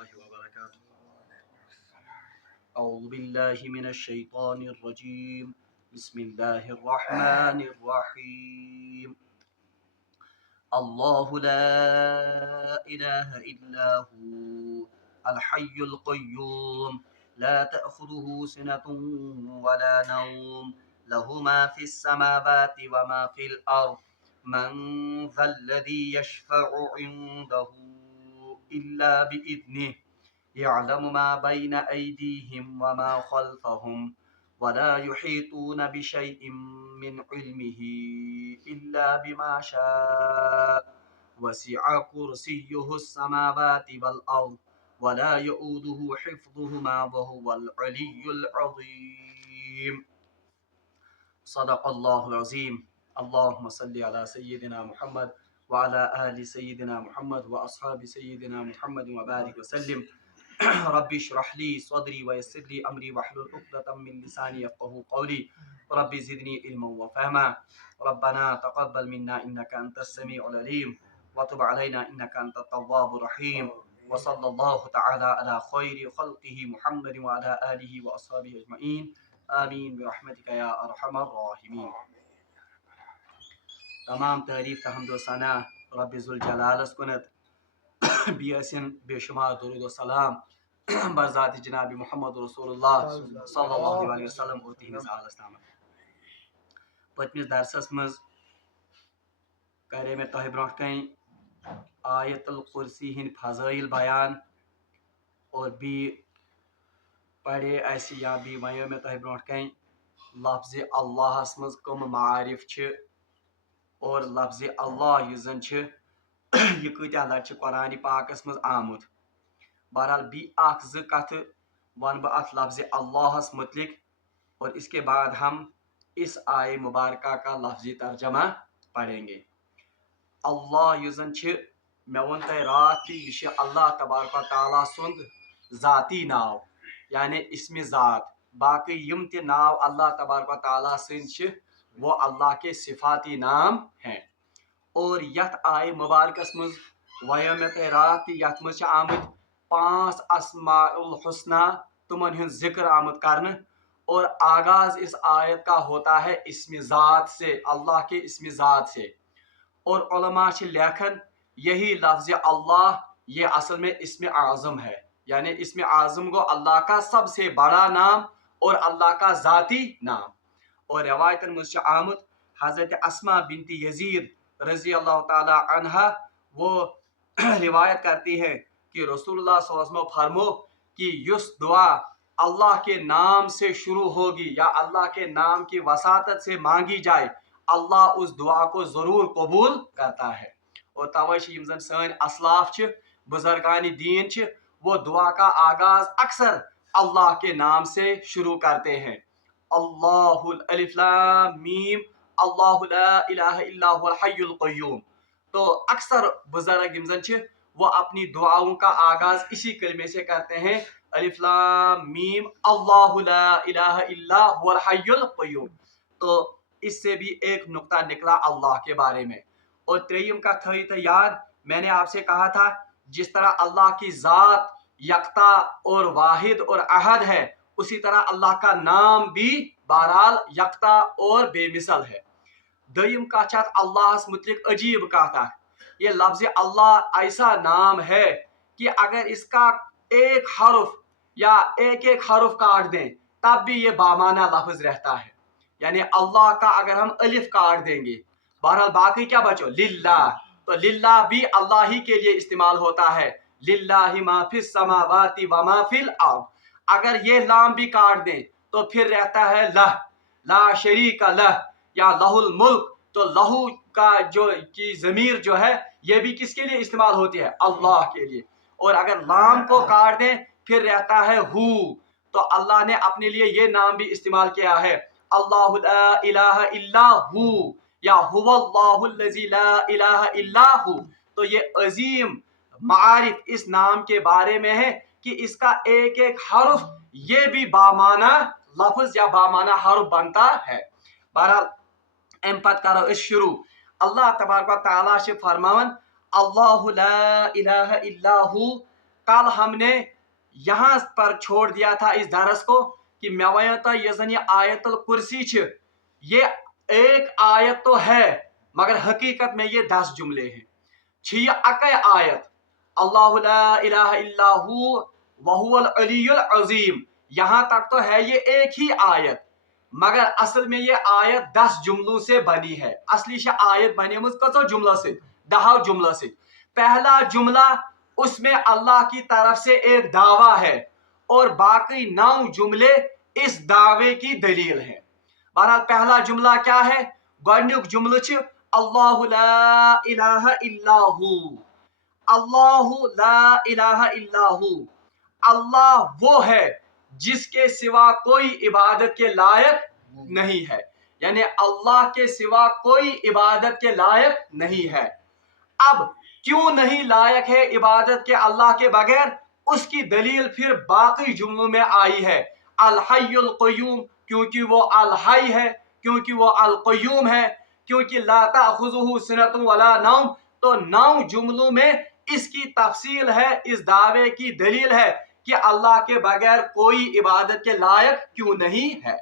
الله وبركاته. أعوذ بالله من الشيطان الرجيم. بسم الله الرحمن الرحيم. الله لا إله إلا هو الحي القيوم لا تأخذه سنة ولا نوم له ما في السماوات وما في الأرض من ذا الذي يشفع عنده إلا بإذنه يعلم ما بين أيديهم وما خلفهم ولا يحيطون بشيء من علمه إلا بما شاء وسع كرسيه السماوات والأرض ولا يؤوده حفظهما وهو العلي العظيم. صدق الله العظيم. اللهم صل على سيدنا محمد وعلى آل سيدنا محمد وأصحاب سيدنا محمد وبارك وسلم. ربي اشرح لي صدري ويسر لي أمري واحلل عقدة من لساني يفقهوا قولي. ربي زدني علما وفهما. ربنا تقبل منا إنك أنت السميع العليم وتب علينا إنك أنت التواب الرحيم. وصلى الله تعالى على خير خلقه محمد وعلى آله وأصحابه أجمعين. آمین برحمتک یا ارحم الراحمین. تمام تعریف تحمد و ثنا رب ذوالجلالس کنت. بیسن بے شمار درود و سلام برذات جناب محمد رسول اللہ صلی اللہ علیہ وسلم اور تہندس آلس تام. پتمس درسس مز کرے میں تہ برونٹ کن آیت الکرسی ہند فضائل بیان اور بی پڑھے ایسی یا بھی ونیو میں تہ برونٹ کن لفظ اللہ مز کم معارف اور لفظ اللہ زن یہ کتیا لٹ قرآن پاکس مز آمت. بہرحال بی اخ ز کت ون بہ ات لفظ اللہ متعلق اور اس کے بعد ہم اس آئے مبارکہ کا لفظی ترجمہ پڑھیں گے. اللہ زن میں ون تہ رات کہ یہ اللہ تبارک و تعالیٰ سند ذاتی ناو یعنی اسم ذات. باقی یم تہ ناو اللہ تبارک و تعالیٰ سند وہ اللہ کے صفاتی نام ہیں. اور یت آئے مبارکس مز ویو میں تہ رات کہ یت مز آمت 5 اسماء الحسنہ تمن ہند ذکر آمت کرنے. اور آغاز اس آیت کا ہوتا ہے اسم ذات سے, اللہ کے اسم ذات سے. اور علماء لیکھن یہی لفظ اللہ یہ اصل میں اسم اعظم ہے, یعنی اسم اعظم کو اللہ کا سب سے بڑا نام اور اللہ کا ذاتی نام. اور روایتن مجھ آمد حضرت اسماء بنت یزید رضی اللہ تعالی عنہ وہ روایت کرتی ہے کہ رسول اللہ صلی اللہ علیہ وسلم فرمو کہ یس دعا اللہ کے نام سے شروع ہوگی یا اللہ کے نام کی وساطت سے مانگی جائے اللہ اس دعا کو ضرور قبول کرتا ہے. اور توے یم زن سن اسلاف بزرگان دین وہ دعا کا آغاز اکثر اللہ کے نام سے شروع کرتے ہیں. اللہ الف لام میم اللہ لا الہ الا هو الحی القیوم. تو اکثر بزرگ یم زن وہ اپنی دعاؤں کا آغاز اسی کلمے سے کرتے ہیں الف لام میم اللہ لا الہ الا هو الحی القیوم. تو اس سے بھی ایک نقطہ نکلا اللہ کے بارے میں. اور تریم کا تھئی تھا یاد, میں نے آپ سے کہا تھا جس طرح اللہ کی ذات یکتا اور واحد اور احد ہے اسی طرح اللہ کا نام بھی بہرحال یکتا اور بے مثل ہے. دویم کا چاہت اللہ متعلق عجیب کہتا ہے یہ لفظ اللہ ایسا نام ہے کہ اگر اس کا ایک حرف یا ایک حرف کاٹ دیں تب بھی یہ بامانہ لفظ رہتا ہے. یعنی اللہ کا اگر ہم الف کاٹ دیں گے بہرحال باقی کیا بچو للہ, تو للہ بھی اللہ ہی کے لیے استعمال ہوتا ہے للہ ما فی السماوات و ما فی الارض. اگر یہ لام بھی کاٹ دیں تو پھر رہتا ہے لہ لا شریک لہ یا لہ الملک. تو لہو کا جو کی ضمیر جو ہے یہ بھی کس کے لیے استعمال ہوتی ہے اللہ کے لیے. اور اگر لام کو کاٹ دیں پھر رہتا ہے ہو. تو اللہ نے اپنے لیے یہ نام بھی استعمال کیا ہے اللہ لا الہ الا ہو یا هو اللہ الذی لا الہ الا ہو. تو یہ عظیم معارف اس نام کے بارے میں ہے کہ اس کا ایک حرف یہ بھی بامانہ لفظ یا بامانہ حرف بنتا ہے. بہرحال ام پت کرو اس شروع. اللہ تبارک و تعالیٰ سے فرماون اللہ لا الہ الا ہو कल हमने यहाँ पर छोड़ दिया था इस दरस को कि मैं वन तो ये जन ये आयतुल कुर्सी छ, ये एक आयत तो है मगर हकीकत में ये 10 जुमले हैं। ये अकै आयत अल्लाहु ला इलाहा इल्लाहु वहुवल अलीयुल अजीम, यहाँ तक तो है ये एक ही आयत, मगर असल में ये आयत 10 जुमलों से बनी है। असली आयत बनी कचो जुमला से, 10 जुमला से। पहला जुमला उसमें अल्लाह की तरफ से एक दावा है और बाकी 9 जुमले इस दावे की दलील है। बहरहाल पहला जुमला क्या है? गोडनुक जुमला छ अल्लाहु ला इलाहा इल्लाहु, अल्लाहु ला इलाहा इल्लाहु, अल्लाह वो है जिसके सिवा कोई इबादत के लायक नहीं है, यानी अल्लाह के सिवा कोई इबादत के लायक नहीं है। अब क्यों नहीं लायक है इबादत के अल्लाह के बगैर, उसकी दलील फिर बाकी जुमलों में आई है। अल हय्युल क़य्यूम, क्योंकि वो अल हय है, क्योंकि वो अल क़य्यूम है, क्योंकि ला ताख़ुज़ुहु सिनतुन वला नौम। तो 9 जुमलों में इसकी तफसील है, इस दावे की दलील है कि अल्लाह के बगैर कोई इबादत के लायक क्यों नहीं है।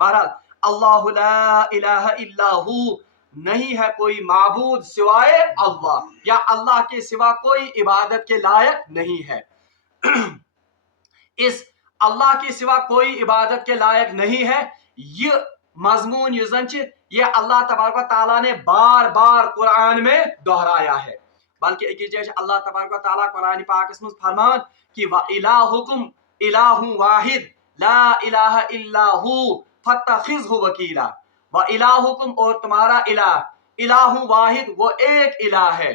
बहरहाल अल्लाहु ला इलाहा इल्लाहु, नहीं है कोई माबूद सिवाय अल्लाह, या अल्लाह के सिवा कोई इबादत के लायक नहीं है। इस अल्लाह के सिवा कोई इबादत के लायक नहीं है, ये मजमून ये अल्लाह तबारक व तआला ने बार बार कुरान में दोहराया है। बल्कि अल्लाह तबारक व तआला कुरान पाक में फरमान कि व इलाहुकुम इलाहु वाहिद ला इलाहा इल्लाहु फत्तखिज़हु वकीला, व इलाहुकुम, और तुम्हारा इलाह इलाहु वाहिद, वो एक इलाह है,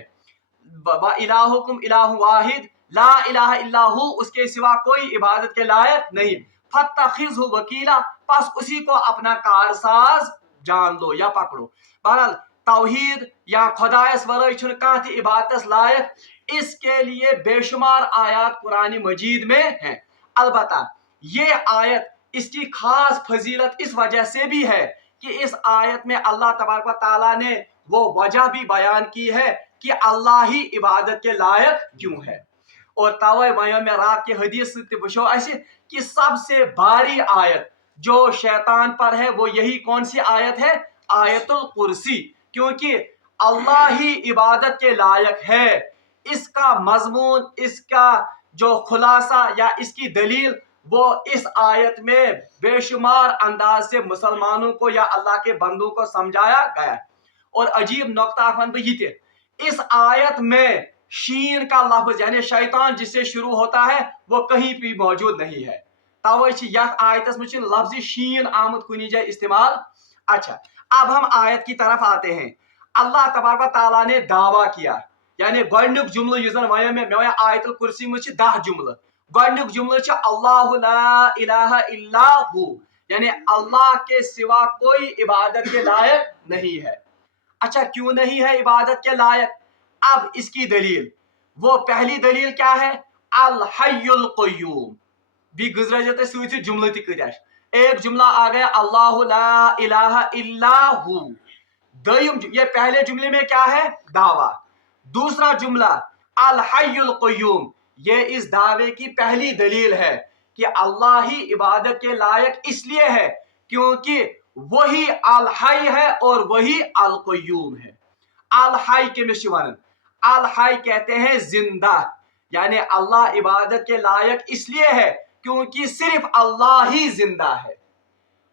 व इलाहुकुम इलाहु वाहिद ला इलाहा इल्लाहु, उसके सिवा कोई इबादत के लायक नहीं, फत्तखिज़हु वकीला, बस उसी को अपना कारसाज जान लो या पकड़ो। बहरहाल तौहीद या खुदायस वराई छुन कांह ति इबादत लायक, इसके लिए बेशुमार आयत कुरान मजीद में हैं। अलबत्ता ये आयत, इसकी खास फजीलत इस वजह से भी है कि इस आयत में अल्लाह तबारक व तआला ने वो वजह भी बयान की है कि अल्लाह ही इबादत के लायक क्यों है। और तवे वयो में रात के हदीस वुचो कि सबसे भारी आयत जो शैतान पर है वो यही कौन सी आयत है? आयतुल कुर्सी, क्योंकि अल्लाह ही इबादत के लायक है। इसका मजमून, इसका जो खुलासा या इसकी दलील, वो इस आयत में बेशुमार अंदाज से मुसलमानों को या अल्लाह के बंदों को समझाया गया। और अजीब नुक्ता इस आयत में शीन का लफ्ज, यानी शैतान जिससे शुरू होता है, वो कहीं भी मौजूद नहीं है। तवे आयतस में लफ्ज शीन आमद कुनी जाए इस्तेमाल। अच्छा, अब हम आयत की तरफ आते हैं। अल्लाह तबारक व तआला ने दावा किया, यानी गोडनुक जुमला युस जन वयो में आयतुल कुर्सी में 10 जुमला। गोडनुक जुमला अल्लाहु ला इलाहा इल्लाहु, यानी अल्लाह के सिवा कोई इबादत के लायक नहीं है। अच्छा, क्यों नहीं है इबादत के लायक? अब इसकी दलील, वो पहली दलील क्या है? अल हय्युल क़य्यूम, भी गुजरा जाते सूची जुमला तिकदाश। एक जुमला आ गया अल्लाहु ला इलाहा इल्लाहु, दयम ये पहले जुमले में क्या है? दावा। दूसरा जुमला अल हय्युल क़य्यूम, ये इस दावे की पहली दलील है कि अल्लाह ही इबादत के लायक इसलिए है क्योंकि वही अल हय है और वही अल क़य्यूम है। अल हय के मिशवन, अल हय कहते हैं जिंदा, यानी अल्लाह इबादत के लायक इसलिए है क्योंकि सिर्फ अल्लाह ही जिंदा है।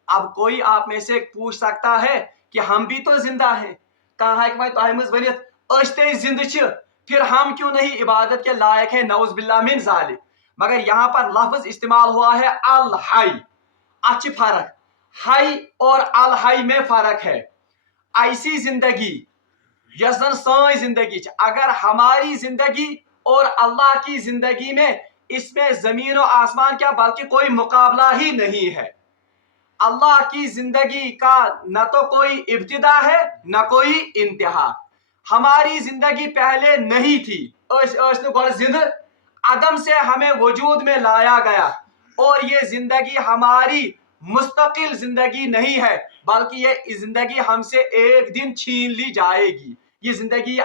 अब कोई आप में से पूछ सकता है कि हम भी तो जिंदा हैं, कहा है कि भाई तहमज बनित अश्ते जिंद छ, फिर हम क्यों नहीं इबादत के लायक है? नौज बिल्लाह मिन ज़ालिक। मगर यहाँ पर लफ्ज इस्तेमाल हुआ है अल हय। अच्छी फर्क, हय और अल हय में फर्क है। ऐसी जिंदगी यसन साई जिंदगी, अगर हमारी जिंदगी और अल्लाह की जिंदगी में, इसमें जमीन और आसमान क्या बल्कि कोई मुकाबला ही नहीं है। अल्लाह की जिंदगी का न तो कोई इब्तिदा है न कोई इंतहा। हमारी जिंदगी पहले नहीं थी, जिंद अदम से हमें वजूद में लाया गया, और ये जिंदगी हमारी मुस्तकिल जिंदगी नहीं है, बल्कि ये जिंदगी हमसे एक दिन छीन ली जाएगी। ये जिंदगी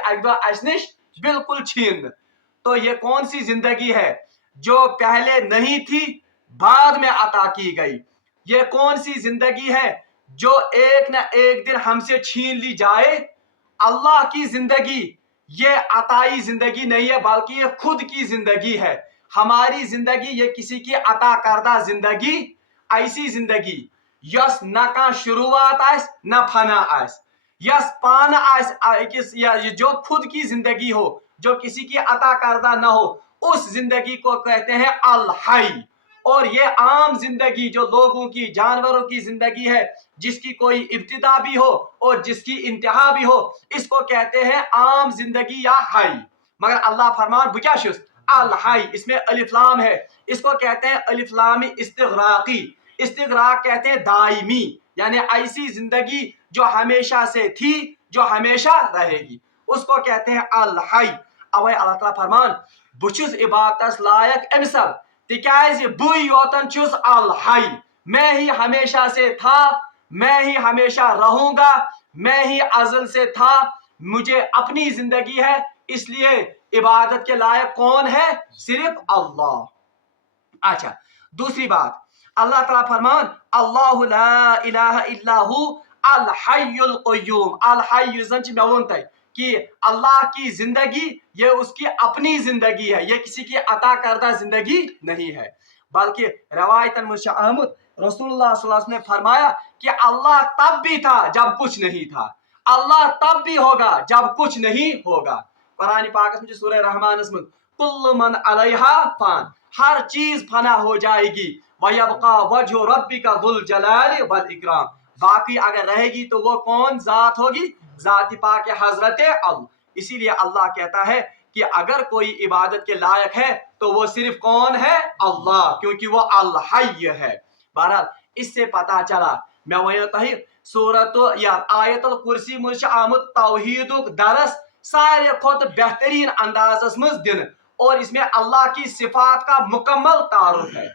बिल्कुल छीन। तो ये कौन सी जिंदगी है? جو پہلے نہیں تھی بعد میں عطا کی گئی. یہ کون سی زندگی ہے جو ایک نہ ایک دن ہم سے چھین لی جائے؟ اللہ کی زندگی یہ عطائی زندگی نہیں ہے بلکہ یہ خود کی زندگی ہے. ہماری زندگی یہ کسی کی عطا کردہ زندگی، ایسی زندگی یس نہ کان شروعات آس نہ فنا آس، یس پان آس جو خود کی زندگی ہو، جو کسی کی عطا کردہ نہ ہو، اس زندگی کو کہتے ہیں الحی. اور یہ عام زندگی جو لوگوں کی، جانوروں کی زندگی ہے، جس کی کوئی ابتدا بھی ہو اور جس کی انتہا بھی ہو، اس کو کہتے ہیں عام زندگی یا حی. مگر اللہ فرمان بہ کیا چھس الحی، اس میں الف لام ہے، اس کو کہتے ہیں الف لام استغراقی. استغراق کہتے ہیں دائمی، یعنی ایسی زندگی جو ہمیشہ سے تھی، جو ہمیشہ رہے گی، اس کو کہتے ہیں الحی. اوے اللہ تعالیٰ فرمان بہ چھس عبادتس لائق ام سب تکیازِ بے یوتن چھس الحی، میں ہی ہمیشہ سے تھا، میں ہی ہمیشہ رہوں گا، میں ہی ازل سے تھا، مجھے اپنی زندگی ہے، اس لیے عبادت کے لائق کون ہے؟ صرف اللہ. اچھا دوسری بات، اللہ تعالیٰ فرمان اللہ لا الہ الا ہو الحی القیوم. الحی زن میں ون تہ کہ اللہ کی زندگی یہ اس کی اپنی زندگی ہے، یہ کسی کی عطا کردہ زندگی نہیں ہے. بلکہ روایتاً مجھ سے آمد رسول اللہ صلی اللہ علیہ وسلم نے فرمایا کہ اللہ تب بھی تھا جب کچھ نہیں تھا، اللہ تب بھی ہوگا جب کچھ نہیں ہوگا. قرآن پاک میں سورہ رحمان میں کل من علیہا فان، ہر چیز فنا ہو جائے گی، وَيَبْقَى وَجْهُ رَبِّكَ ذُو الْجَلَالِ وَالْإِكْرَامِ، باقی اگر رہے گی تو وہ کون ذات ہوگی؟ ذات پاک حضرت اللہ. اسی لیے اللہ کہتا ہے کہ اگر کوئی عبادت کے لائق ہے تو وہ صرف کون ہے؟ اللہ، کیونکہ وہ الحی ہے. بہرحال اس سے پتا چلا، میں ونو تہ سورت یا آیت الکرسی مجھ آمد توحید درس سارے کھت بہترین اندازس مز دن، اور اس میں اللہ کی صفات کا مکمل تعارف ہے.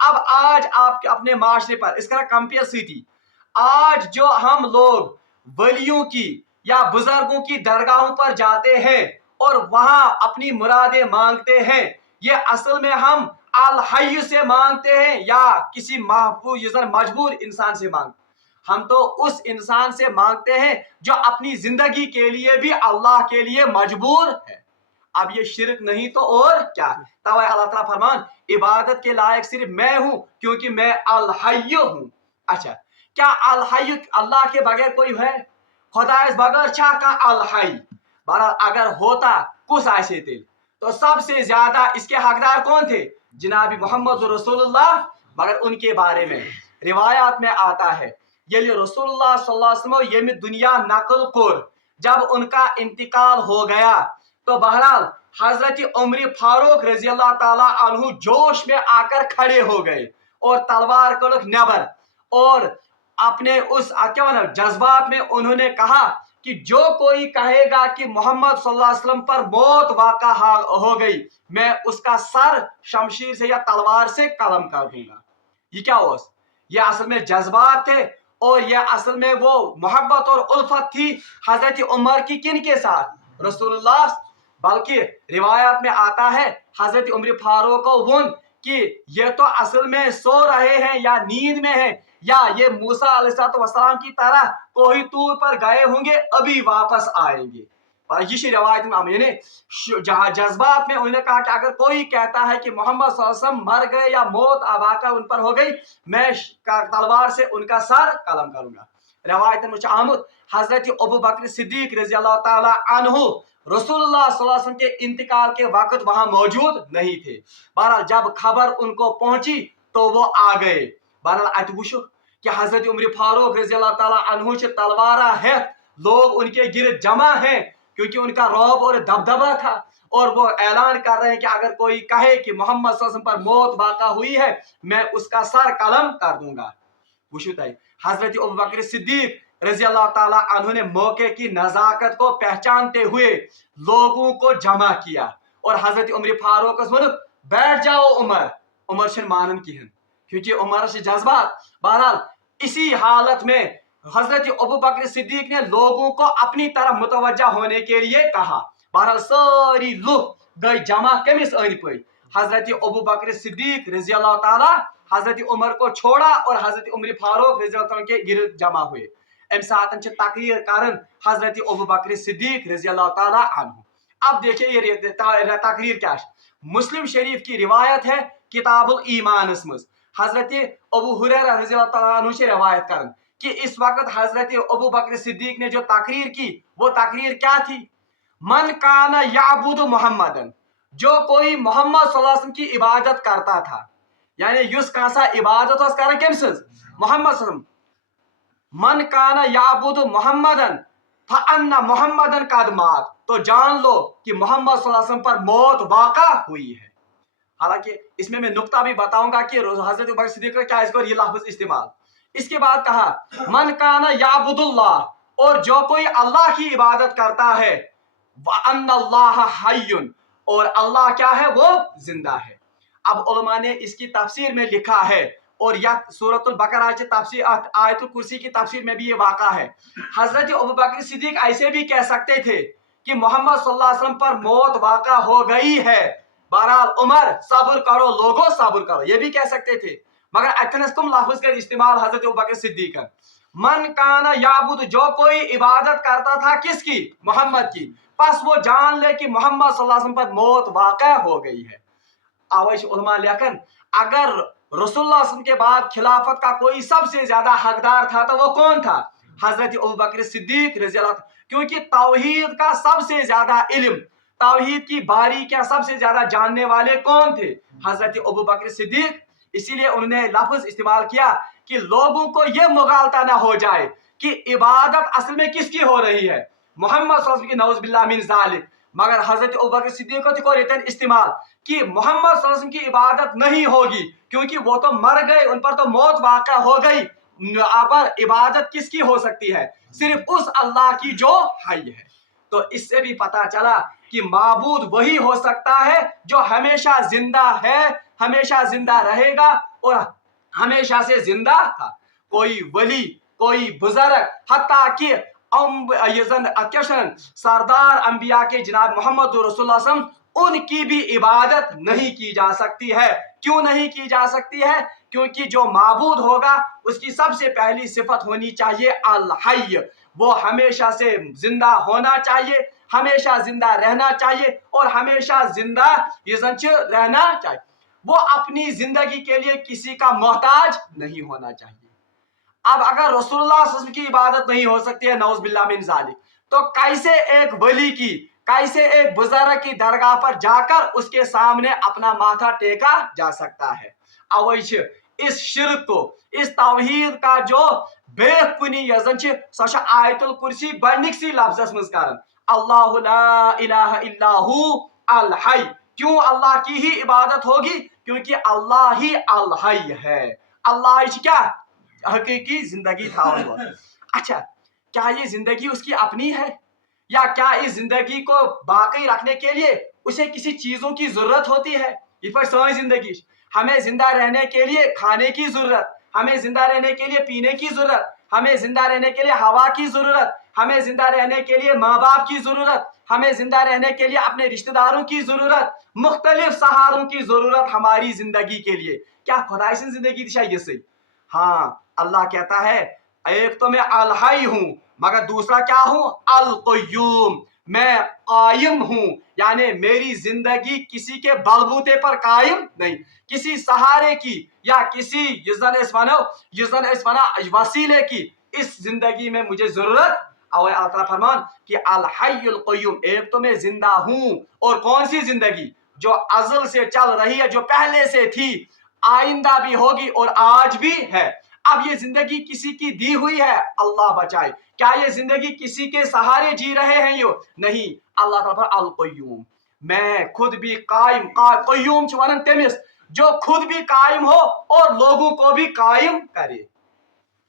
اب آج آپ کے اپنے معاشرے پر اس کا کمپیئر سیتی، آج جو ہم لوگ ولیوں کی یا بزرگوں کی درگاہوں پر جاتے ہیں اور وہاں اپنی مرادیں مانگتے ہیں، یہ اصل میں ہم الحی سے مانگتے ہیں یا کسی محفوظ مجبور انسان سے مانگتے ہیں؟ ہم تو اس انسان سے مانگتے ہیں جو اپنی زندگی کے لیے بھی اللہ کے لیے مجبور ہے. اب یہ شرک نہیں تو اور کیا؟ توے اللہ تعالیٰ فرمان عبادت کے لائق صرف میں ہوں کیونکہ میں الحی ہوں. اچھا کیا الحی اللہ کے بغیر کوئی ہے؟ خدا اس بغیر چھا کا الحی؟ بہرحال اگر ہوتا کس آئے تیل تو سب سے زیادہ اس کے حقدار کون تھے؟ جناب محمد رسول اللہ. مگر ان کے بارے میں روایات میں آتا ہے یلی رسول اللہ صلی اللہ علیہ وسلم یم دنیا نقل کور، جب ان کا انتقال ہو گیا تو بہرحال حضرت عمر فاروق رضی اللہ تعالیٰ عنہ جوش میں آ کر کھڑے ہو گئے اور تلوار کڑک نیبر، اور اپنے اس جذبات میں انہوں نے کہا کہ جو کوئی کہے گا کہ محمد صلی اللہ علیہ وسلم پر موت واقع ہو گئی، میں اس کا سر شمشیر سے یا تلوار سے قلم کر دوں گا. یہ کیا ہو؟ یہ اصل میں جذبات تھے، اور یہ اصل میں وہ محبت اور الفت تھی حضرت عمر کی کن کے ساتھ؟ رسول اللہ. بلکہ روایات میں آتا ہے حضرت عمر فاروق کو ون کہ یہ تو اصل میں سو رہے ہیں یا نیند میں ہیں، یا یہ موسیٰ علیہ السلام کی طرح کوئی طور پر گئے ہوں گے، ابھی واپس آئیں گے. یہ روایت میں جہاں جذبات میں انہوں نے کہا کہ اگر کوئی کہتا ہے کہ محمد صلی اللہ علیہ وسلم مر گئے یا موت واقع ان پر ہو گئی، میں تلوار سے ان کا سر قلم کروں گا. روایت میں آمد حضرت ابو بکر صدیق رضی اللہ تعالی عنہ رسول اللہ صلی اللہ علیہ وسلم کے انتقال کے وقت وہاں موجود نہیں تھے. بہرحال جب خبر ان کو پہنچی تو وہ آ گئے. بہرحال ات وشو کہ حضرت عمر فاروق رضی اللہ تعالیٰ عنہ سے تلوارہ ہے، لوگ ان کے گرد جمع ہیں کیونکہ ان کا رعب اور دبدبہ تھا، اور وہ اعلان کر رہے ہیں کہ اگر کوئی کہے کہ محمد صلی اللہ علیہ وسلم پر موت واقع ہوئی ہے، میں اس کا سر قلم کر دوں گا. وشو تھا حضرت ابو بکر صدیق رضی اللہ تعالیٰ عنہ نے موقع کی نزاکت کو پہچانتے ہوئے لوگوں کو جمع کیا، اور حضرت عمر فاروق بیٹھ جاؤ عمر سے مانن کہن کیونکہ عمر سے جذبات. بہرحال اسی حالت میں حضرت ابو بکر صدیق نے لوگوں کو اپنی طرف متوجہ ہونے کے لیے کہا. بہرحال ساری لوگ گئی جمع کمس اند پہ हजरत अबू बकर सिद्दीक रजी अल्लाह ताला हजरत उमर को छोड़ा और हजरत उमर फारूक रजी अल्लाह ताला के गिरद जमा हुए। अम सातन छ तकरीर करन हजरत अबू बकर सिद्दीक रजी अल्लाह ताला अन्हु। अब देखिए ये तकरीर क्या है। मुस्लिम शरीफ की रिवायत है किताबुल ईमान मज हजरत अबू हुरैरा रजी अल्लाह ताला अन्हु से रिवायत करन कि इस वक्त हजरत अबू बकर सिद्दीक ने जो तकरीर की वो तकरीर क्या थी। मन काना याबुदु मुहम्मदन, जो कोई मोहम्मद सल्लल्लाहु अलैहि वसल्लम की इबादत करता था, यानी युस कासा इबादत वस कर कम सज मोहम्मद सल्लल्लाहु अलैहि वसल्लम। मन काना याबुदु मुहम्मदन फअन्ना मुहम्मदन कद मात, तो जान लो कि मोहम्मद सल्लल्लाहु अलैहि वसल्लम पर मौत वाक़ा हुई है। हालांकि इसमें मैं नुक्ता भी बताऊंगा कि हजरत अबू बकर सिद्दीक ने क्या इसको ये लफ्ज़ इस्तेमाल। इसके बाद कहा मन काना याबुदुल्लाह, और जो कोई अल्लाह की इबादत करता है, व अन्नल्लाह हय्युन, और अल्लाह क्या है वो जिंदा है। अब उलमा ने इसकी तफसीर में लिखा है और या सूरतुल बकरा की तफसीर आयतुल कुर्सी की तफसीर में भी ये वाक़ा है। हजरत अबू बकर सिद्दीक ऐसे भी कह सकते थे कि मोहम्मद सल्लल्लाहु अलैहि वसल्लम पर मौत वाक़ा हो गई है, बहरहाल उमर सब्र करो, लोगों सब्र करो, ये भी कह सकते थे। मगर अतनस्तुम लफ्ज़ का इस्तेमाल हजरत अबू बकर सिद्दीक है। मन काना याबुद, जो कोई इबादत करता था किसकी, मोहम्मद की, बस वो जान ले कि मोहम्मद सल्लल्लाहु अलैहि वसल्लम पर मौत वाक़ा हो गई है। आवश उलमा लेकिन अगर रसूलुल्लाह सल्लल्लाहु अलैहि वसल्लम के बाद खिलाफत का कोई सबसे ज्यादा हकदार था तो वो कौन था, हजरत अबू बकर सिद्दीक रज़ी अल्लाह, क्योंकि तौहीद का सबसे ज्यादा इल्म, तौहीद की बारीकियां सबसे ज्यादा जानने वाले कौन थे, हजरत अबू बकर सिद्दीक। इसीलिए उन्होंने लफ्ज इस्तेमाल किया कि लोगों को यह मुगालता ना हो जाए कि इबादत असल में किसकी हो रही है, मोहम्मद सल्लल्लाहु अलैहि वसल्लम की, नऊज़ बिल्लाह मिन ज़ालिक। मगर हजरत अबू बकर सिद्दीक को रिटर्न इस्तेमाल कि मोहम्मद सल्लल्लाहु अलैहि वसल्लम की इबादत नहीं होगी क्योंकि वो तो मर गए, उन पर तो मौत वाक़ा हो गई। पर इबादत किसकी हो सकती है, सिर्फ उस अल्लाह की जो हई है। तो इससे भी पता चला कि माबूद वही हो सकता है जो हमेशा जिंदा है, हमेशा जिंदा रहेगा और हमेशा से जिंदा था। कोई वली, कोई बुजुर्ग, हत्ता कि सरदार अंबिया के जनाब मोहम्मद रसूलुल्लाह सल्लल्लाहु अलैहि वसल्लम, उनकी भी इबादत नहीं की जा सकती है। क्यों नहीं की जा सकती है, क्योंकि जो माबूद होगा उसकी सबसे पहली सिफत होनी चाहिए अल हय्य, वो हमेशा से जिंदा होना चाहिए, हमेशा जिंदा रहना चाहिए और हमेशा जिंदा रहना चाहिए। वो अपनी जिंदगी के लिए किसी का मोहताज नहीं होना चाहिए। अब अगर रसूलुल्लाह सल्लल्लाहु अलैहि वसल्लम की इबादत नहीं हो सकती है, नऊज़ बिल्लाह मिन ज़ालिक, तो कैसे एक वली की, कैसे एक बुजुर्ग की दरगाह पर जाकर उसके सामने अपना माथा टेका जा सकता है। अवश्य इस शिर्क को, इस तौहीद का जो बेकुनी सह आयतुल कुर्सी गनिक सी लफ्ज़स मज करन अल्लाहु ला इलाहा इल्लाहु अल हय। क्यों अल्लाह की ही इबादत होगी, क्योंकि अल्लाह ही अल हय है। अल्लाह क्या हकीकी जिंदगी था। अच्छा, क्या ये जिंदगी उसकी अपनी है, या क्या इस जिंदगी को बाकी रखने के लिए उसे किसी चीजों की जरूरत होती है। ये पर सारी जिंदगी हमें जिंदा रहने के लिए खाने की जरूरत, हमें जिंदा रहने के लिए पीने की जरूरत, हमें जिंदा रहने के लिए हवा की जरूरत, हमें जिंदा रहने के लिए माँ बाप की जरूरत, हमें जिंदा रहने के लिए अपने रिश्तेदारों की जरूरत, मुख्तलिफ सहारों की जरूरत हमारी जिंदगी के लिए। क्या खुदाई से जिंदगी दिशाई से? हाँ, अल्लाह कहता है एक तो मैं अल हय हूं, मगर दूसरा क्या हूं, अल क़य्यूम, मैं कायम हूं। यानी मेरी जिंदगी किसी के बलबूते पर कायम नहीं, किसी सहारे की या किसी वसीले की इस जिंदगी में मुझे जरूरत। और अल्लाह ताला फरमान कि अल हय्युल क़य्यूम, एक तो मैं जिंदा हूं, और कौन सी जिंदगी, जो अज़ल से चल रही है, जो पहले से थी, आइंदा भी होगी और आज भी है। अब ये जिंदगी किसी की दी हुई है, अल्लाह बचाए। क्या ये जिंदगी किसी के सहारे जी रहे हैं? यो नहीं। अल्लाह ताला अल क़य्यूम, मैं खुद भी कायम, क़य्यूम वनन तमिस जो खुद भी कायम हो और लोगों को भी कायम करे।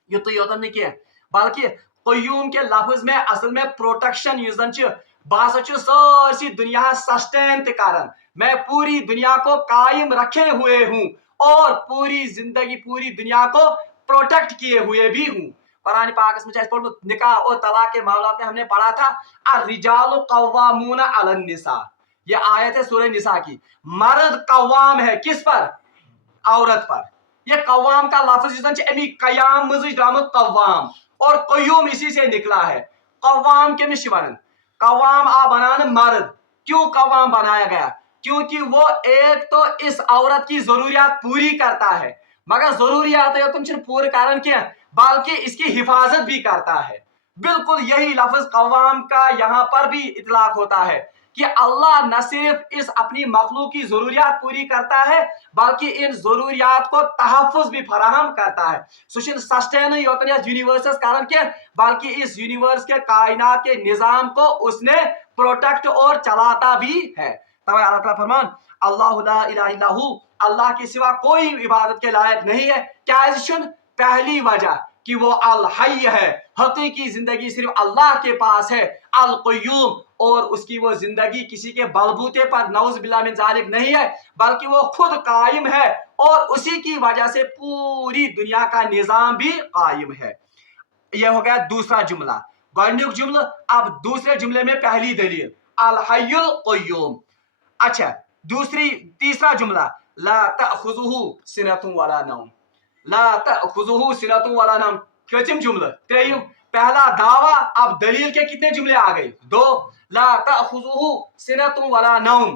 ये तो योतन नहीं किया, बल्कि क़य्यूम के लफ्ज में असल में प्रोटेक्शन यूजन सारी दुनिया सस्टेन करन, मैं पूरी दुनिया को कायम रखे हुए हूं और पूरी जिंदगी पूरी दुनिया को प्रोटेक्ट किए हुए भी हूं। कुरान पाक में निकाह और तलाक के मामला में हमने पढ़ा था, अर्रिजालु क़व्वामूना अलन निसा, یہ آیت ہے سورہ نساء کی. مرد قوام ہے کس پر؟ عورت پر. یہ قوام کا لفظ امی قیام مزج درامت قوام اور قیوم اسی سے نکلا ہے. قوام کمس ونان؟ قوام آ بنانا مرد. کیوں قوام بنایا گیا؟ کیونکہ وہ ایک تو اس عورت کی ضروریات پوری کرتا ہے، مگر ضروریات تم پورے کرن کی بلکہ اس کی حفاظت بھی کرتا ہے. بالکل یہی لفظ قوام کا یہاں پر بھی اطلاق ہوتا ہے کہ اللہ نہ صرف اس اپنی مخلوق کی ضروریات پوری کرتا ہے بلکہ ان ضروریات کو تحفظ بھی فراہم کرتا ہے. سہ سسٹین یوتن یونیورسس کران کی بلکہ اس یونیورس کے کائنات کے نظام کو اس نے پروٹیکٹ اور چلاتا بھی ہے. تو اللہ تعالیٰ فرمان اللہ لا الہ الا ہو، اللہ کے سوا کوئی عبادت کے لائق نہیں ہے. کیا پہلی وجہ کہ وہ الحی ہے، حقیقی زندگی صرف اللہ کے پاس ہے. القیوم، اور اس کی وہ زندگی کسی کے بلبوتے پر نعوذ باللہ من ذالک نہیں ہے بلکہ وہ خود قائم ہے اور اسی کی وجہ سے پوری دنیا کا نظام بھی قائم ہے. یہ ہو گیا دوسرا جملہ. گۄڈنیُک جملہ. اب دوسرے جملے میں پہلی دلیل الحی القیوم. اچھا تیسرا جملہ لا تأخذہ سنۃ ولا نوم. لا تأخذہ سنۃ ولا نوم کتم جملہ؟ تریم. پہلا دعویٰ، اب دلیل کے کتنے جملے آ گئے؟ دو. لا تأخذہ سنۃ ولا نوم.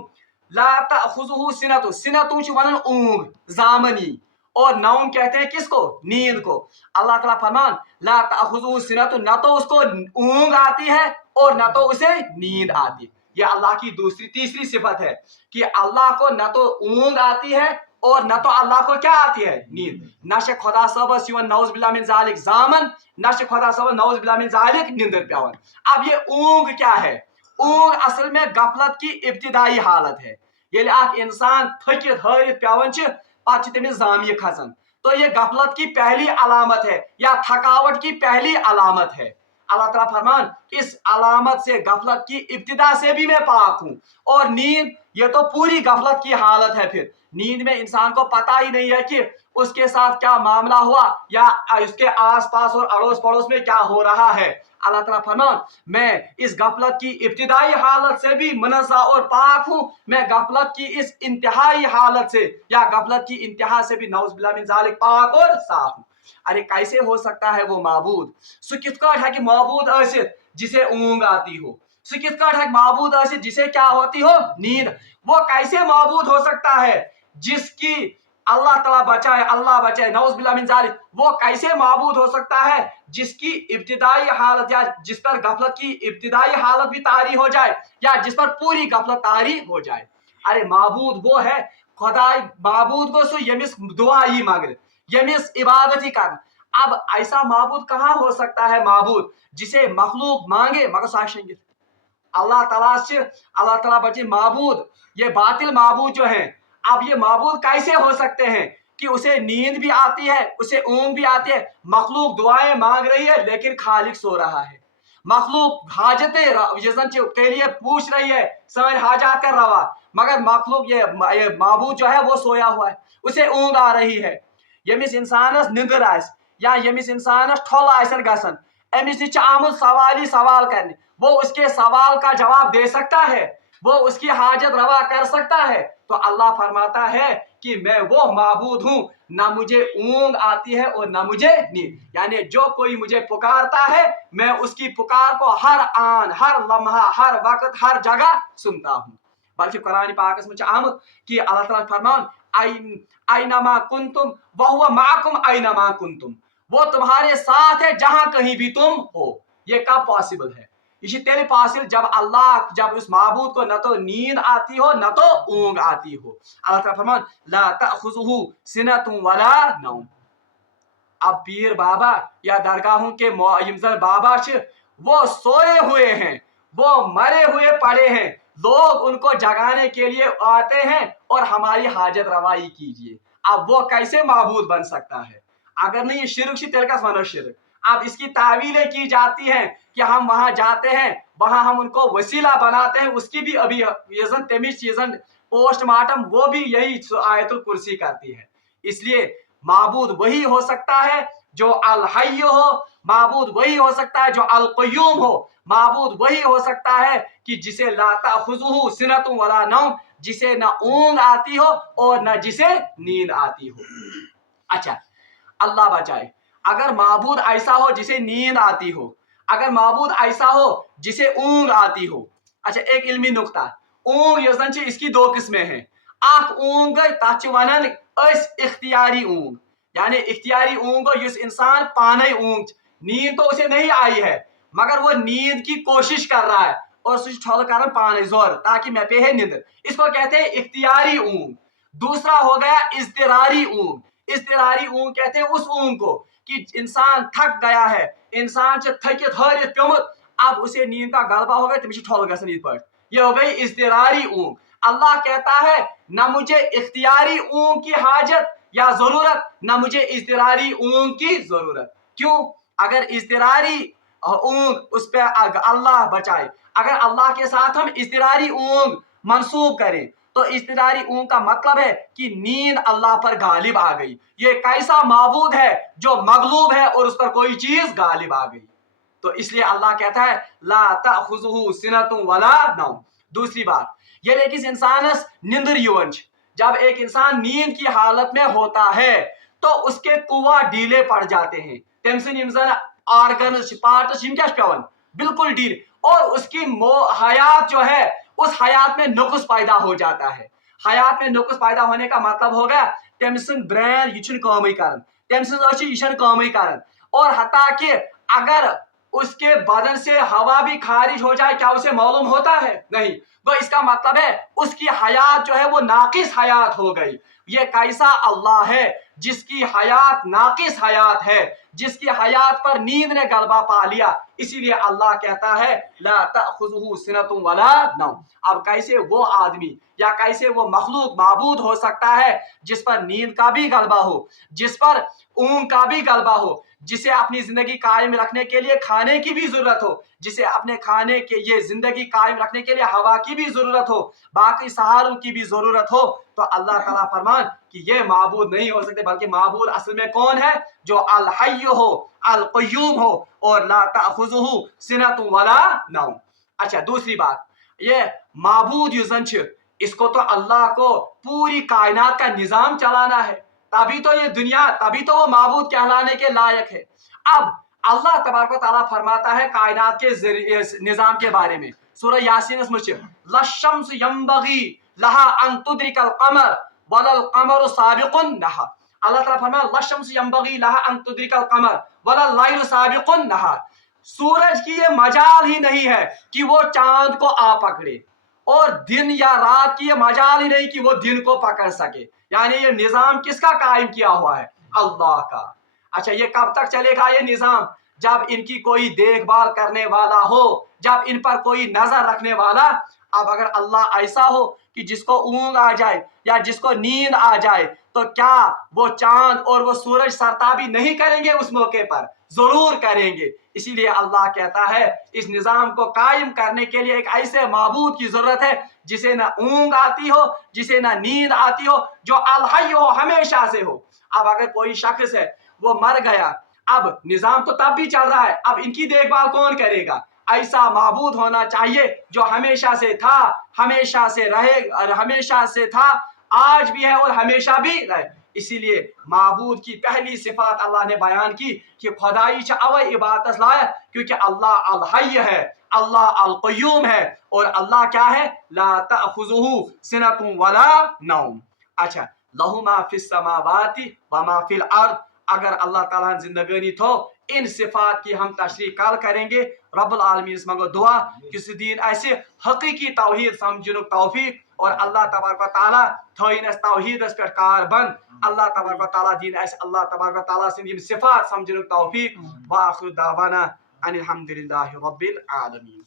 لا تأخذہ سنۃ، سنۃ ونان اونگ زامنی، اور نوم کہتے ہیں کس کو؟ نیند کو. اللہ تعالیٰ فرمان لا تأخذہ سنۃ، نہ تو اس کو اونگ آتی ہے اور نہ تو اسے نیند آتی. یہ اللہ کی تیسری صفت ہے کہ اللہ کو نہ تو اونگ آتی ہے اور نہ تو اللہ کو کیا آتی ہے؟ نیند. نہ چھ خدا صاحبس یوان نعوذ باللہ من ذالک زامن، نہ چھ خدا صاحب نعوذ باللہ من ذالک نیندر پیوان. اب یہ اونگ کیا ہے؟ اونگ اصل میں غفلت کی ابتدائی حالت ہے. ییٚلہِ اکھ انسان تھکِتھ ہٲرِتھ پیوان چھ پتہٕ چھ تٔمِس زامہِ کھسان، تو یہ غفلت کی پہلی علامت ہے یا تھکاوٹ کی پہلی علامت ہے. اللہ تعالیٰ فرمان اس علامت سے، غفلت کی ابتدا سے بھی میں پاک ہوں. اور نیند یہ تو پوری غفلت کی حالت ہے. پھر نیند میں انسان کو پتہ ہی نہیں ہے کہ اس کے ساتھ کیا معاملہ ہوا یا اس کے آس پاس اور اڑوس پڑوس میں کیا ہو رہا ہے. اللہ تعالیٰ فرمان میں اس غفلت کی ابتدائی حالت سے بھی منزہ اور پاک ہوں. میں غفلت کی اس انتہائی حالت سے یا غفلت کی انتہا سے بھی نعوذ باللہ من ذالک پاک اور صاف ہوں. ارے کیسے ہو سکتا ہے وہ معبود؟ سہ کت کٹ ہے کہ معبود ٲسِتھ جسے اونگ آتی ہو؟ سہ کت کٹ ہے معبود ٲسِتھ جسے کیا ہوتی ہو؟ نیند. وہ کیسے معبود ہو سکتا ہے جس کی اللہ تعالیٰ بچائے، اللہ بچائے، نعوذ باللہ من ذالک. وہ کیسے معبود ہو سکتا ہے جس کی ابتدائی حالت یا جس پر غفلت کی ابتدائی حالت بھی طاری ہو جائے یا جس پر پوری غفلت طاری ہو جائے؟ ارے معبود وہ ہے خدا. معبود کو سو یمس دعا ہی مانگ، یمس عبادت ہی کرنا. اب ایسا معبود کہاں ہو سکتا ہے؟ معبود جسے مخلوق مانگے مگر سو شنگت. اللہ تعالیٰ سے، اللہ تعالیٰ بچے معبود، یہ باطل معبود جو ہیں. اب یہ معبود کیسے ہو سکتے ہیں کہ اسے نیند بھی آتی ہے، اسے اونگ بھی آتی ہے؟ مخلوق دعائیں مانگ رہی ہے لیکن خالق سو رہا ہے. مخلوق حاجتیں کے لیے پوچھ رہی ہے، سارے حاجات کر رہا، مگر مخلوق یہ معبود جو ہے وہ سویا ہوا ہے، اسے اونگ آ رہی ہے. یمس انسانس نندر آس یا یمس انسانس ٹھول آسن گژھان، امس نش آمت سوال ہی سوال کرنے. وہ اس کے سوال کا جواب دے سکتا ہے، وہ اس کی حاجت روا کر سکتا ہے. تو اللہ فرماتا ہے کہ میں وہ معبود ہوں، نہ مجھے اونگ آتی ہے اور نہ مجھے نیند. یعنی جو کوئی مجھے پکارتا ہے میں اس کی پکار کو ہر آن، ہر لمحہ، ہر وقت، ہر جگہ سنتا ہوں. بلکہ قرآن پاکس میں آمد کہ اللہ تعالیٰ فرمان اینما کنتم وہو معکم اینما کنتم. وہ تمہارے ساتھ ہے جہاں کہیں بھی تم ہو. یہ کب پاسبل ہے؟ یہ تیل پاسبل جب اس معبود کو نہ تو نیند آتی ہو نہ تو اونگ آتی ہو. اللہ تعالیٰ فرمان لا تأخذہ سنۃ ولا نوم. اب پیر بابا یا درگاہوں کے بابا وہ سوئے ہوئے ہیں، وہ مرے ہوئے پڑے ہیں. لوگ ان کو جگانے کے لیے آتے ہیں اور ہماری حاجت روائی کیجیے. اب وہ کیسے معبود بن سکتا ہے؟ اگر نہیں شرک سے تیل کا سونا شرک. اب اس کی تعویلیں کی جاتی ہیں کہ ہم وہاں جاتے ہیں، وہاں ہم ان کو وسیلہ بناتے ہیں. اس کی بھی ابھی تمیز چیزن پوسٹ مارٹم وہ بھی یہی آیت الکرسی کرتی ہے. اس لیے معبود وہی ہو سکتا ہے जो अल हय्य हो, माबूद वही हो सकता है जो अल क़य्यूम हो, माबूद वही हो सकता है कि जिसे ला ताख़ुज़ुहु सिनतुन वला नौम, जिसे न ऊँग आती हो और न जिसे नींद आती हो। अच्छा, अल्लाह बचाए, अगर माबूद ऐसा हो जिसे नींद आती हो, अगर माबूद ऐसा हो जिसे ऊँग आती हो। अच्छा, एक इल्मी नुक्ता, ऊँग यस जन इसकी दो किस्में हैं। अख ऊँग गई तथ वनान इख्तियारी ऊँग, यानी इख्तियारी ऊँग गो युस इंसान पाने ऊँग, नींद तो उसे नहीं आई है मगर वो नींद की कोशिश कर रहा है और छल कर पाने जोर ताकि मैं पे है नींद, इसको कहते हैं इख्तियारी ऊँग। दूसरा हो गया इज़्तिरारी ऊँग। इज़्तिरारी ऊँग कहते हैं उस ऊँग को कि इंसान थक गया है, इंसान से थकित हरित प्योमुत, अब उसे नींद का गलबा हो गया, तमिस ठोल गसन नींद पर, ये हो गई इज़्तिरारी ऊँग। अल्लाह कहता है न मुझे इख्तियारी ऊँग की हाजत या जरूरत, न मुझे इज़्तिरारी ऊँग की जरूरत। क्यों? अगर इज़्तिरारी ऊँग उस पर अल्लाह बचाए, अगर अल्लाह के साथ हम इज़्तिरारी ऊँग मंसूब करें तो इज़्तिरारी ऊँग का मतलब है कि नींद अल्लाह पर गालिब आ गई। ये कैसा माबूद है जो मगलूब है और उस पर कोई चीज गालिब आ गई। तो इसलिए अल्लाह कहता है ला ताख़ुज़ुहु सिनतुन वला नौम। दूसरी बात, ये लेकिन इंसानस निंदर युवन, जब एक इंसान नींद की हालत में होता है तो उसके कुवा ढीले पड़ जाते हैं, ऑर्गन्स पार्ट्स बिल्कुल ढीले, और उसकी हयात जो है उस हयात में नुक्स पैदा हो जाता है। हयात में नुक्स पैदा होने का मतलब हो गया तम सद ब्रेन यह काम कर, तम सद काम कर, और हता कि अगर उसके बदन से हवा भी खारिज हो जाए क्या उसे मालूम होता है? नहीं। वो इसका मतलब है उसकी हयात जो है वो नाकिस हयात हो गई। ये कैसा अल्लाह है जिसकी हयात नाकिस हयात है, जिसकी हयात पर नींद ने गलबा पा लिया। इसीलिए अल्लाह कहता है ला ताख़ुज़ुहु सिनतुन वला नौम। अब कैसे वो आदमी या कैसे वो मखलूक माबूद हो सकता है जिस पर नींद का भी गलबा हो, जिस पर ऊँग का भी गलबा हो, जिसे अपनी जिंदगी कायम रखने के लिए खाने की भी जरूरत हो, जिसे अपने खाने के ये जिंदगी कायम रखने के लिए हवा की भी जरूरत हो, बाकी सहारों की भी जरूरत हो, तो अल्लाह ताला फरमान कि ये माबूद नहीं हो सकते, बल्कि माबूद असल में कौन है? जो अल हय्य हो, अल क़य्यूम हो और ला ताख़ुज़ुहु सिनतुन वला नौम। अच्छा, दूसरी बात, ये माबूद युजन इसको तो अल्लाह को पूरी कायनात का निजाम चलाना है, तभी तो ये दुनिया, तभी तो वो माबूद कहलाने के लायक है। अब अल्लाह तबारक व तआला फरमाता है कायनात के निजाम के बारे में सूरह यासीन में, लशम्स यंबगी लहा अन तुद्रिकल कमर वलल कमरु साबिकुन नहार। अल्लाह ताला फरमाया लशम्स यंबगी लहा अन तुद्रिकल कमर वलल लैलु साबिकुन नहार। सूरज की ये मजाल ही नहीं है कि वो चांद को आ पकड़े, और दिन या रात की ये मजाल ही नहीं कि वो दिन को पकड़ सके। यानी ये निजाम किसका कायम किया हुआ है? अल्लाह का। अच्छा, ये कब तक चलेगा ये निजाम? जब इनकी कोई देखभाल करने वाला हो, जब इन पर कोई नजर रखने वाला। अब अगर अल्लाह ऐसा हो कि जिसको ऊँग आ जाए या जिसको नींद आ जाए, तो क्या वो चांद और वो सूरज सरताबी नहीं करेंगे? उस मौके पर जरूर करेंगे। इसीलिए अल्लाह कहता है इस निजाम को कायम करने के लिए एक ऐसे माबूद की जरूरत है जिसे ना ऊँग आती हो, जिसे ना नींद आती हो, जो अल हय्य हो, हमेशा से हो। अब अगर कोई शख्स है वो मर गया, अब निजाम तो तब भी चल रहा है, अब इनकी देखभाल कौन करेगा? ऐसा माबूद होना चाहिए जो हमेशा से था, हमेशा से रहे, और हमेशा से था, आज भी है और हमेशा भी रहे। इसीलिए माबूद की पहली सिफात अल्लाह ने बयान की कि खुदाई अवै इबादत लायक, क्योंकि अल्लाह अल हय्य है, अल्लाह अल क़य्यूम है, और अल्लाह क्या है? ला ताख़ुज़ुहु सिनतुन वला नौम। अच्छा, लहु मा फिस समावाति व मा फिल अर्द। अगर अल्लाह ताला जिंदगानी तो इन सिफात की हम तशरीह कल करेंगे। रब्बुल आलमीन से मांगो दुआ किसी दिन ऐसे हकीकी तौहीद समझने तौफीक, और अल्लाह तबारक व तआला थोइन तौहीद पर कारबंद। अल्लाह तबारक व तआला दीन ऐसे अल्लाह तबारक व तआला से सिफात समझने तौफीक। व आखिर दावाना अनिल हम्दुलिल्लाहि रब्बिल आलमीन।